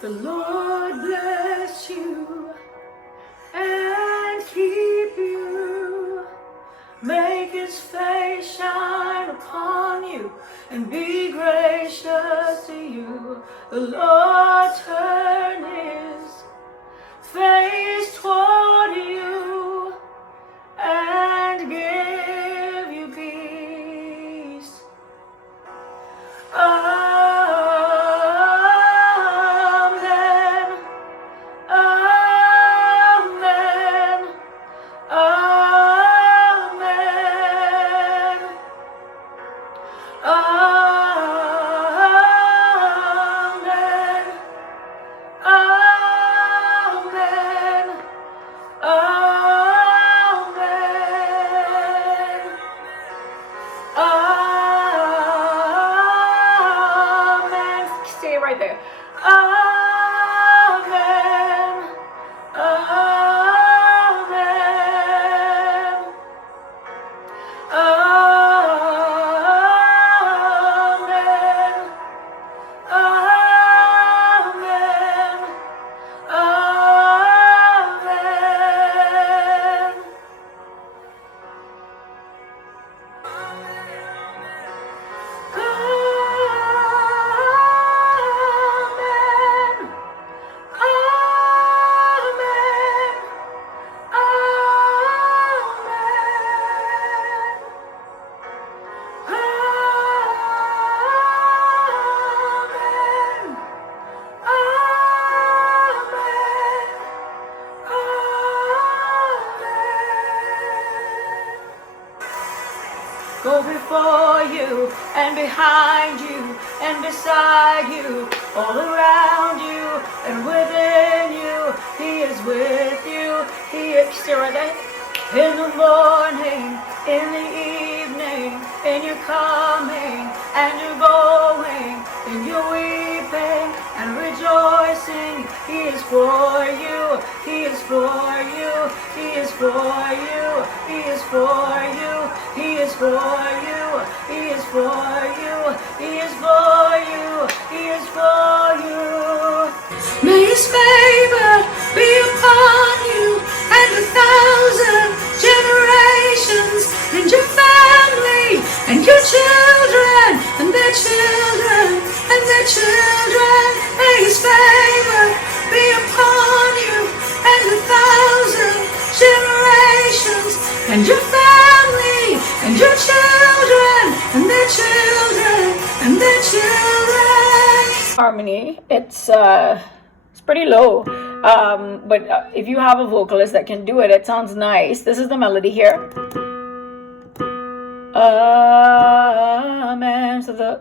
The Lord bless you and keep you. Make his face shine upon you and be gracious to you. The Lord turn his face toward you and give you peace. Amen. Amen. Amen. Amen. Amen. Amen. Amen. Stay right there. Amen. Amen. Amen. Amen. Amen. Go before you and behind you and beside you, all around you and within you. He is with you. He is still right there. In the morning, in the evening, in your coming and your going, in your weeping and rejoicing. He is for you. He is for you. He is for you. He is for you. He is for you. He is for you. He is for you. He is for you. May his favor be upon you and 1,000 generations, and your family and your children and their children and their children. May his favor be upon you and 1,000 generations, and your family and your children and their children and their children. Harmony, it's pretty low, but if you have a vocalist that can do it, it sounds nice. This is the melody here. Amen. So the